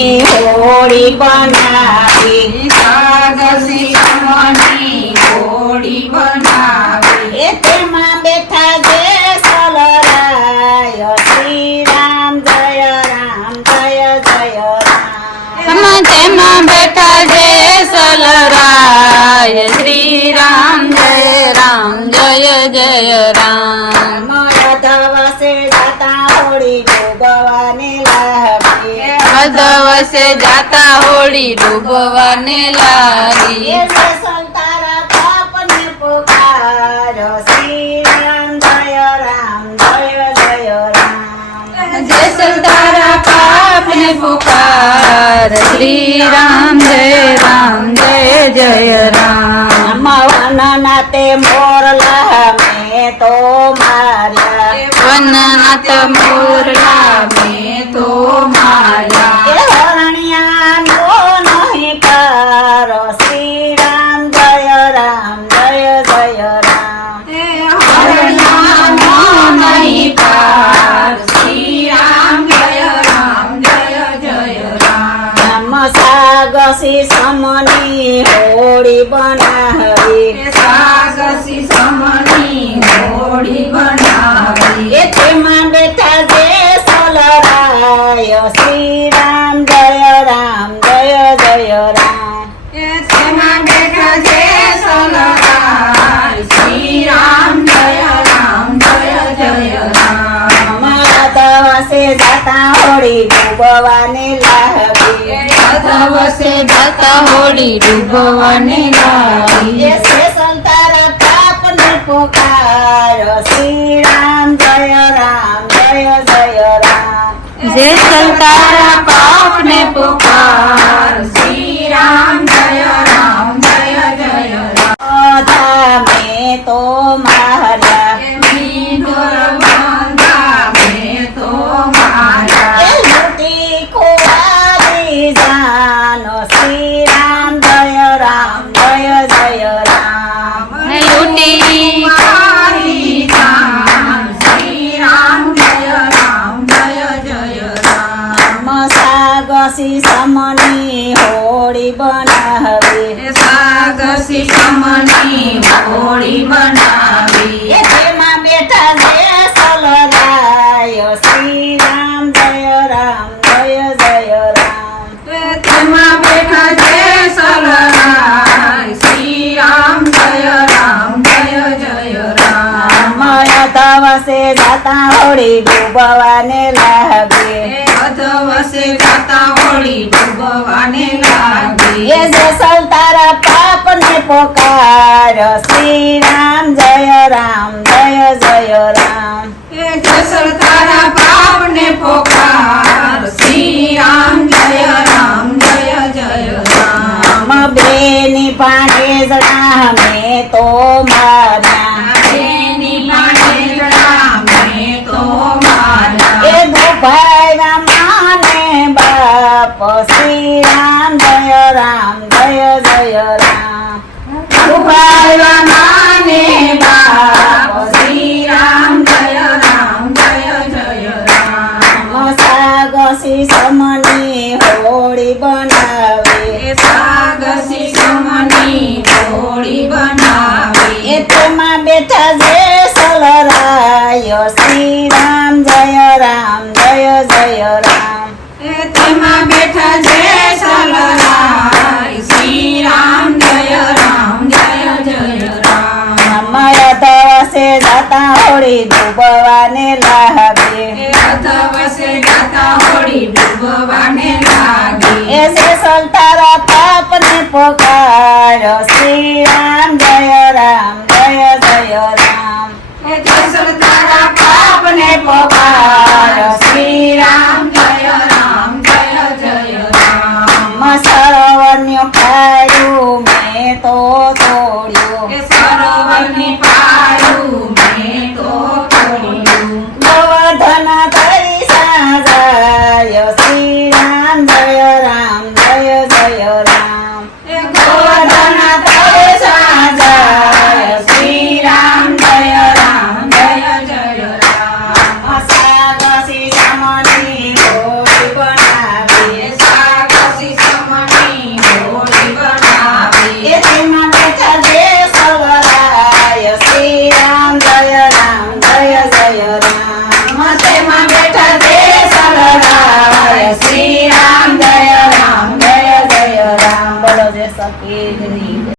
હોળી બનાવી સાગસી સમની હોળી બનાવી એ તેમાં બેઠા જે સલરાય શ્રી રામ જય રામ જય જય રામ તેમાં બેઠા જે સલરાય શ્રી રામ જય રામ જય જય રામ ધવસે જાતા હોળી ડૂબવાને લાગી દિવસે જાતા હોળી ડૂબવાને લાગી તારા પાપને પુકારો શ્રી રામ જય રામ જય જય રામ જેસલ તારા પાપને પુકાર શ્રી રામ જય રામ જય જય રામ મવનના તે મોરલા મેં તો માર્યા વનનાથ મોરલા મેં તો માર્યા એ હરણિયાનો નહીં કરો શ્રી રામ જય રામ જય જય રામ હરનામો નહીં પાર શ્રી રામ જય રામ જય જય રામ સાગસી સમની હોળી બનાવી સાગસી સમની હોળી બનાવી એ તેમાં બેઠા જે સલરાય શ્રી રામ જય રામ જય જય રામ તેમાં બેઠા છે સલરાય શ્રી રામ જય રામ જય જય રામ દિવસે જાતા હોળી ડૂબવાને લાગી દિવસે જાતા હોળી ડૂબવાને લાગી એ તારા પાપને પુકારો શ્રી રામ જય રામ જય જય રામ જે તારા પાપને પુકાર શ્રી રામ જય રામ જય જય રામ બધા મેં તો માર્યા એ લૂટી ખોવારી જાનો શ્રી રામ જય રામ જય જય રામ લૂટી મારી જાન શ્રી રામ જય રામ જય જય રામ સાગસી સમની હોળી બનાવી સાગસી સમની હોળી બનાવી એ તેમાં બેઠા જે સલરાય શ્રી રામ જય રામ જય જય રામ તેમાં બેઠા છે સલરાય શ્રી રામ જય રામ જય જય રામ માયા દિવસે જાતા હોળી ડૂબવાને લાગી દિવસે જાતા હોળી ડૂબવાને લાગી એ જેસલ તારા પાપને પુકારો શ્રી રામ જય રામ જય જય રામ જસર તારા પાપને પોકાર શ્રી રામ જય રામ જય જય રામ બેની ભાણેજણા મેં તો માર્યા એની પાણી મેં તો મારા એ દુભાઈના માને બાપ શ્રી રામ જય રામ જય જય રામ ઉભાવા માને બાપ શ્રી રામ જય રામ જય જય રામ સાગસી સમની હોળી બનાવી સાગસી સમની હોળી બનાવી એ તેમાં બેઠા જે સલરાય શ્રી રામ જય રામ જય જય રામ તેમાં બેઠા છે સલરાય શ્રી રામ જય રામ જય જય રામ માયા દિવસે જાતા હોળી ડૂબવાને લાગી દિવસે જાતા હોળી ડૂબવાને લાગી એ જેસલ તારા પાપને પુકારો શ્રી રામ જય રામ જય જય રામ જસર તારા પાપને પુકારો શ્રી રામ જય રામ જય જય રામ સરોવરનું પાયું મેં તો તોડ્યું સરોવરની પાયું મેં તો તોડ્યું ગોવર્ધન કરી સાજાય શ્રી રામ જય રામ જય જય રામ ગોવર્ધન તરે સાજાય શ્રી રામ જય રામ જય જય રામ સાગસી સમની હોળી બનાવી જય જય રામ તેમાં બેઠા દેશ લડાય શ્રી રામ જય રામ જય જય રામ બોલો જય સખી